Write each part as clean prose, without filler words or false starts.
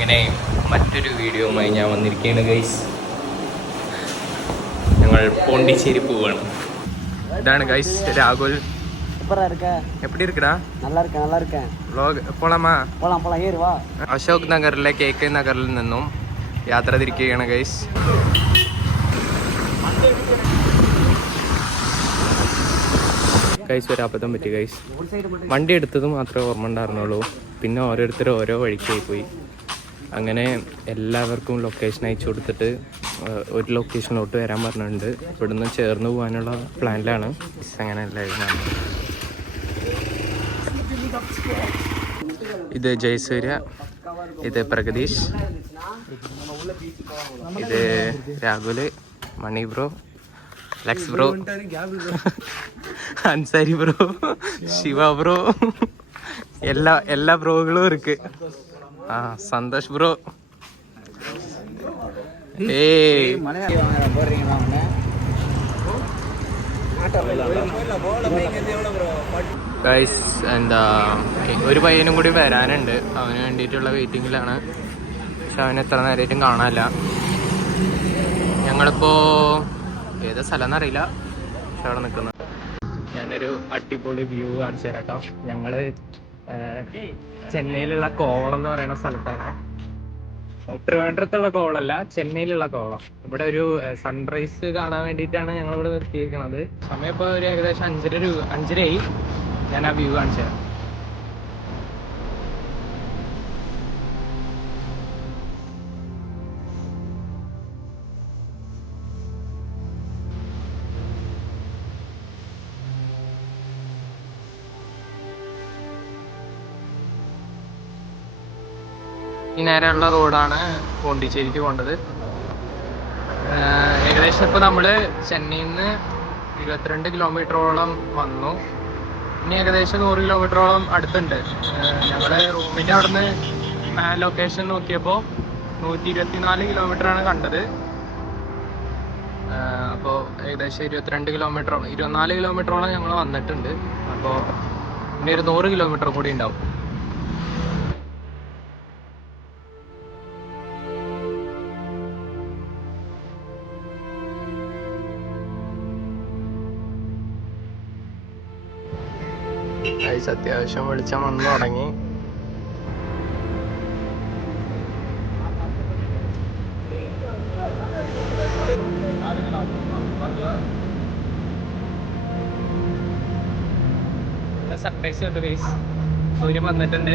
അങ്ങനെ മറ്റൊരു വീഡിയോയുമായി ഞാൻ വന്നിരിക്കുകയാണ് ഗൈസ്. ഞങ്ങൾ പോണ്ടിച്ചേരി പോവാണ്. ഇതാണ് ഗൈസ് രാഹുൽ. எப்படி இருக்குடா? நல்லா இருக்கேன். വ്ലോഗ് പോളാമാ? പോളാം ഏറി വാ. അശോക് നഗറിലെ KK നഗറിൽ നിന്നും യാത്ര തിരിക്കുകയാണ് ഗൈസ്. ഗൈസ് ഒരു അബദ്ധം പറ്റി ഗൈസ്. വണ്ടി എടുത്തത് മാത്രമേ ഓർമ്മ ഉണ്ടായിരുന്നുള്ളൂ. പിന്നെ ഓരോരുത്തരും ഓരോ വഴിക്കായി പോയി. അങ്ങനെ എല്ലാവർക്കും ലൊക്കേഷൻ അയച്ചു കൊടുത്തിട്ട് ഒരു ലൊക്കേഷനിലോട്ട് വരാൻ പറഞ്ഞിട്ടുണ്ട്. ഇവിടുന്ന് ചേർന്ന് പോകാനുള്ള പ്ലാനിലാണ്. അങ്ങനെ എല്ലാവരും ഇത് ജയസൂര്യ, ഇത് പ്രഗതീഷ്, ഇത് Rahul, Mani bro, Lux bro, Ansari bro, Shiva bro, എല്ലാ ബ്രോകളും ഇருக்கு. സന്തോഷ് ബ്രോ. ഗൈസ് എന്താ ഒരു പയ്യനും കൂടി വരാനുണ്ട്. അവന് വേണ്ടിയിട്ടുള്ള വെയിറ്റിങ്ങിലാണ്. പക്ഷെ അവന് എത്ര നേരമായിട്ടും കാണാനില്ല. ഞങ്ങളിപ്പോ ഏതാ സ്ഥലം എന്നറിയില്ല, പക്ഷെ അവിടെ നിൽക്കുന്നത്. ഞാനൊരു അടിപൊളി വ്യൂ കാണിച്ചു തരാം കേട്ടോ. ഞങ്ങള് ചെന്നൈയിലുള്ള കോവളം എന്ന് പറയുന്ന സ്ഥലത്താണ്. ട്രിവാൻഡ്രത്തുള്ള കോവളല്ല, ചെന്നൈയിലുള്ള കോവളം. ഇവിടെ ഒരു സൺറൈസ് കാണാൻ വേണ്ടിയിട്ടാണ് ഞങ്ങൾ ഇവിടെ നിർത്തിയിരിക്കുന്നത്. സമയം ഇപ്പോൾ ഒരു ഏകദേശം 5:30 ഞാൻ ആ വ്യൂ കാണിച്ചു തരാം. ഈ നേരെയുള്ള റോഡാണ് പോണ്ടിച്ചേരിക്ക് പോകേണ്ടത്. ഏകദേശം ഇപ്പോൾ നമ്മൾ ചെന്നൈയിൽ നിന്ന് 22 കിലോമീറ്ററോളം വന്നു. ഇനി ഏകദേശം 100 കിലോമീറ്ററോളം അടുത്തുണ്ട്. ഞങ്ങൾ റൂമിൻ്റെ അവിടെ നിന്ന് ലൊക്കേഷൻ നോക്കിയപ്പോൾ 124 കിലോമീറ്ററാണ് കണ്ടത്. അപ്പോൾ ഏകദേശം 24 കിലോമീറ്ററോളം ഞങ്ങൾ വന്നിട്ടുണ്ട്. അപ്പോൾ ഇനി ഒരു 100 കിലോമീറ്റർ കൂടി ഉണ്ടാവും. അത്യാവശ്യം വെളിച്ചം വന്നു തുടങ്ങി. സർപ്രൈസ് ഉണ്ട് ഗൈസ്. സൂര്യൻ വന്നിട്ടുണ്ട്.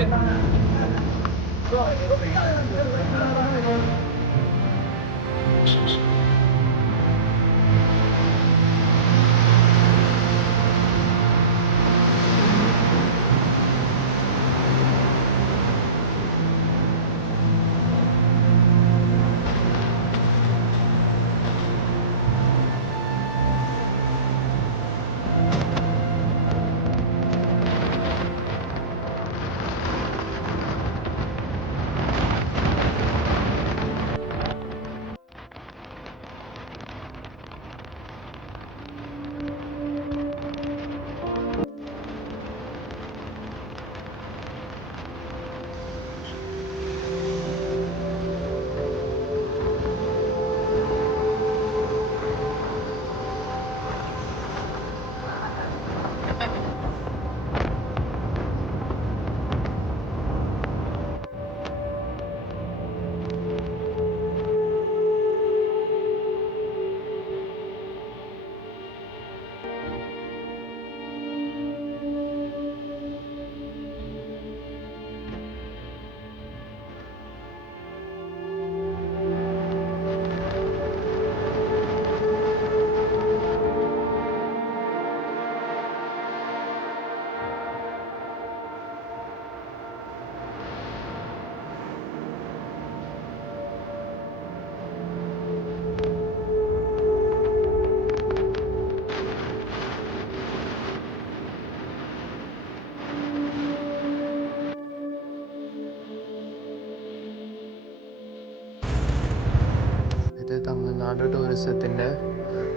ഇത് തമിഴ്നാട് ടൂറിസത്തിൻ്റെ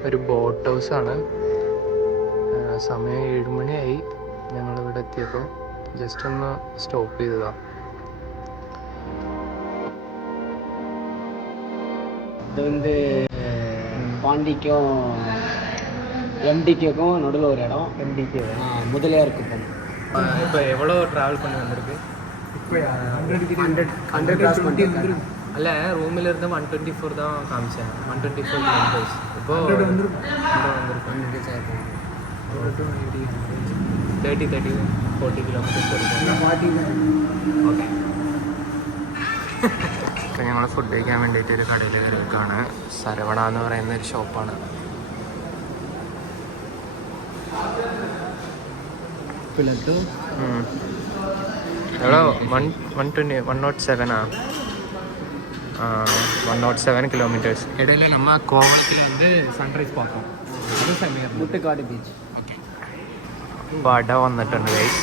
ഒരു ബോട്ട് ഹൗസാണ്. സമയം 7 മണിയായി. ഞങ്ങളിവിടെ എത്തിയപ്പോൾ ജസ്റ്റ് ഒന്ന് സ്റ്റോപ്പ് ചെയ്തതാണ്. அது வந்து பாண்டிக்கும் எம்டிக்கும் நடுவில் ஒரு இடம். எம்டிக்கு முதலியார் குப்பம். இப்போ எவ்வளோ ட்ராவல் பண்ணி வந்திருக்கு? இப்போ 100 கிராஸ் பண்ணிட்டு அல்ல, ரூமில் இருந்து 124 தான் காமிச்சேன். 124 கிலோமீட்டர்ஸ். இப்போ 100 30 40 കിലോമീറ്റേഴ്സ് ഓക്കെ. ഇപ്പം ഞങ്ങൾ ഫുഡ് കഴിക്കാൻ വേണ്ടിയിട്ട് ഒരു കടയിൽ കയറിയേക്കാണ്. സരവണ എന്ന് പറയുന്ന ഒരു ഷോപ്പാണ്. എவ்வளோ 107 107 കിലോമീറ്റേഴ്സ്. ഇടയിൽ நம்ம கோவளத்தில் வந்து സൺറൈസ് பார்த்தோம். അത് സമയം മുട്ടുകാട് ബീച്ച്. വട വന്നിട്ടുണ്ട് ഗൈസ്,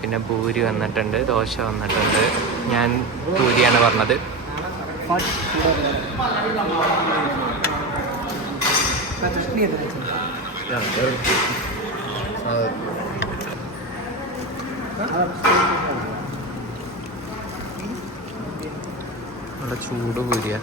പിന്നെ പൂരി വന്നിട്ടുണ്ട്, ദോശ വന്നിട്ടുണ്ട്. ഞാൻ പൂരിയാണ് പറഞ്ഞത്. നല്ല ചൂട് പൂരിയാ.